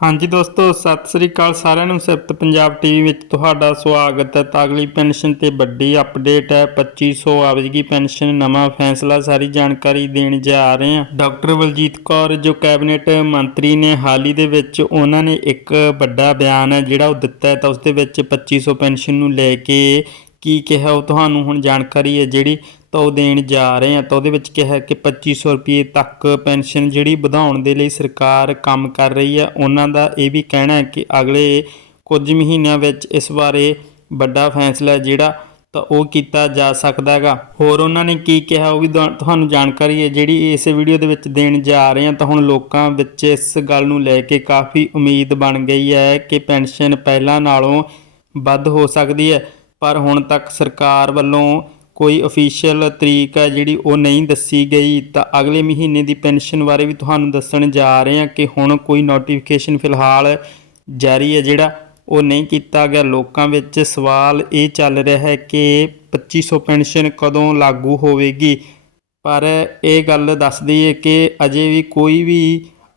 ਹਾਂਜੀ ਦੋਸਤੋ, ਸਤਿ ਸ੍ਰੀ ਅਕਾਲ ਸਾਰਿਆਂ ਨੂੰ। ਸਿਫਤ ਪੰਜਾਬ ਟੀਵੀ ਵਿੱਚ ਤੁਹਾਡਾ ਸਵਾਗਤ ਹੈ। ਤਾਂ ਪੈਨਸ਼ਨ ਤੇ ਵੱਡੀ ਅਪਡੇਟ ਹੈ। 2500 ਆਵੇਗੀ ਪੈਨਸ਼ਨ, ਨਵਾਂ ਫੈਸਲਾ, ਸਾਰੀ ਜਾਣਕਾਰੀ ਦੇਣ ਜਾ ਰਹੇ ਹਾਂ। ਡਾਕਟਰ ਬਲਜੀਤ ਕੌਰ, ਜੋ ਕੈਬਨਿਟ ਮੰਤਰੀ ਨੇ ਹਾਲ ਹੀ ਦੇ ਵਿੱਚ, ਉਹਨਾਂ ਨੇ ਇੱਕ ਵੱਡਾ ਬਿਆਨ ਹੈ ਜਿਹੜਾ ਉਹ ਦਿੱਤਾ ਹੈ। ਤਾਂ ਉਸ ਦੇ ਵਿੱਚ 2500 ਪੈਨਸ਼ਨ ਨੂੰ ਲੈ ਕੇ ਕੀ ਕਿਹਾ ਉਹ ਤੁਹਾਨੂੰ ਹੁਣ ਜਾਣਕਾਰੀ ਹੈ, ਜਿਹੜੀ ਤਾਂ ਉਹ ਦੇਣ ਜਾ ਰਹੇ ਆ ਤਾਂ ਉਹਦੇ ਵਿੱਚ ਕਿਹਾ ਕਿ 2500 ਰੁਪਏ ਤੱਕ ਪੈਨਸ਼ਨ ਜਿਹੜੀ ਵਧਾਉਣ ਦੇ ਲਈ ਸਰਕਾਰ ਕੰਮ ਕਰ ਰਹੀ ਹੈ। ਉਹਨਾਂ ਦਾ ਇਹ ਵੀ ਕਹਿਣਾ ਹੈ ਕਿ ਅਗਲੇ ਕੁਝ ਮਹੀਨਿਆਂ ਵਿੱਚ ਇਸ ਬਾਰੇ ਵੱਡਾ ਫੈਸਲਾ ਜਿਹੜਾ ਤਾਂ ਉਹ ਕੀਤਾ ਜਾ ਸਕਦਾ ਹੈਗਾ। ਹੋਰ ਉਹਨਾਂ ਨੇ ਕੀ ਕਿਹਾ, ਉਹ ਵੀ ਤੁਹਾ- ਤੁਹਾਨੂੰ ਜਾਣਕਾਰੀ ਹੈ, ਜਿਹੜੀ ਇਸ ਵੀਡੀਓ ਦੇ ਵਿੱਚ ਦੇਣ ਜਾ ਰਹੇ ਹਾਂ, ਤਾਂ ਹੁਣ ਲੋਕਾਂ ਵਿੱਚ ਇਸ ਗੱਲ ਨੂੰ ਲੈ ਕੇ ਕਾਫੀ ਉਮੀਦ ਬਣ ਗਈ ਹੈ ਕਿ ਪੈਨਸ਼ਨ ਪਹਿਲਾਂ ਨਾਲੋਂ ਵੱਧ ਹੋ ਸਕਦੀ ਹੈ। ਪਰ ਹੁਣ ਤੱਕ ਸਰਕਾਰ ਵੱਲੋਂ ਕੋਈ ਅਫੀਸ਼ੀਅਲ ਤਰੀਕ ਹੈ ਜਿਹੜੀ ਉਹ ਨਹੀਂ ਦੱਸੀ ਗਈ, ਤਾਂ ਅਗਲੇ ਮਹੀਨੇ ਦੀ ਪੈਨਸ਼ਨ ਬਾਰੇ ਵੀ ਤੁਹਾਨੂੰ ਦੱਸਣ ਜਾ ਰਹੇ ਹਾਂ ਕਿ ਹੁਣ ਕੋਈ ਨੋਟੀਫਿਕੇਸ਼ਨ ਫਿਲਹਾਲ ਜਾਰੀ ਹੈ ਜਿਹੜਾ ਉਹ ਨਹੀਂ ਕੀਤਾ ਗਿਆ। ਲੋਕਾਂ ਵਿੱਚ ਸਵਾਲ ਇਹ ਚੱਲ ਰਿਹਾ ਹੈ ਕਿ 2500 ਪੈਨਸ਼ਨ ਕਦੋਂ ਲਾਗੂ ਹੋਵੇਗੀ? ਪਰ ਇਹ ਗੱਲ ਦੱਸਦੀ ਹੈ ਕਿ ਅਜੇ ਵੀ ਕੋਈ ਵੀ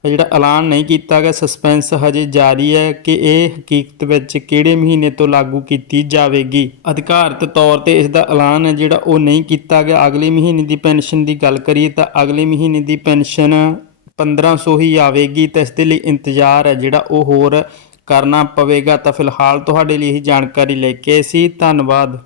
ਜਿਹੜਾ ਐਲਾਨ ਨਹੀਂ ਕੀਤਾ ਗਿਆ ਸਸਪੈਂਸ ਹਜੇ ਜਾਰੀ ਹੈ ਕਿ ਇਹ ਹਕੀਕਤ ਵਿੱਚ ਕਿਹੜੇ ਮਹੀਨੇ ਤੋਂ ਲਾਗੂ ਕੀਤੀ ਜਾਵੇਗੀ। ਅਧਿਕਾਰਤ ਤੌਰ ਤੇ ਇਸ ਦਾ ਐਲਾਨ ਹੈ, ਜਿਹੜਾ ਉਹ ਨਹੀਂ ਕੀਤਾ ਗਿਆ। ਅਗਲੇ ਮਹੀਨੇ ਦੀ ਪੈਨਸ਼ਨ ਦੀ ਗੱਲ ਕਰੀਏ ਤਾਂ ਅਗਲੇ ਮਹੀਨੇ ਦੀ ਪੈਨਸ਼ਨ 1500 ਹੀ ਆਵੇਗੀ ਤਾਂ ਇਸ ਦੇ ਲਈ ਇੰਤਜ਼ਾਰ ਹੈ, ਜਿਹੜਾ ਉਹ ਹੋਰ ਕਰਨਾ ਪਵੇਗਾ। ਤਾਂ ਫਿਲਹਾਲ ਤੁਹਾਡੇ ਲਈ ਇਹ ਜਾਣਕਾਰੀ ਲੈ ਕੇ ਆਏ ਸੀ। ਧੰਨਵਾਦ।